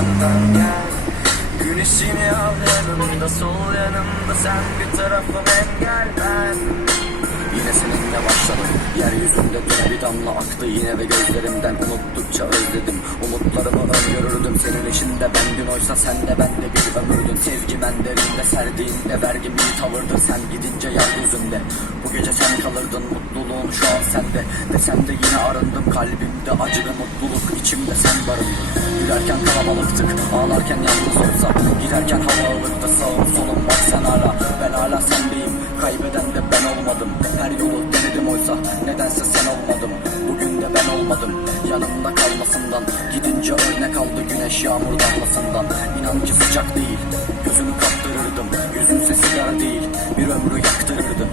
yandan gel. Güneşimi al yanımda sol yanımda. Sen bir tarafım engel ben. Yine seninle başladım. Yeryüzünde dün bir damla aktı. Yine ve gözlerimden Unuttukça özledim. Umutlarımı öngörürdüm. Senin içinde ben gün oysa sen de ben de bir ömürdün. Sevgi benlerinde serdiğinde vergim bir tavırdı Sen gidince yeryüzünde Bu gece sen kalırdın mutluluğun şu an sende. Desem de yine arındım. Kalbimde acı ve mutluluk içimde sen barındın Giderken kalabalıktık Ağlarken yalnız olsam Giderken havalıktı sağım solum. Bak sen hala ben hala sendeyim. Kaybeden de ben olmadım. Her yolu denedim oysa Nedense sen olmadım Bugün de ben olmadım Yanımda kalmasından. Gidince örnek aldı güneş yağmur damlasından. İnancı sıcak değil Gözünü kaptırırdım. Yüzünse sigara değil Bir ömrü yaktırırdım.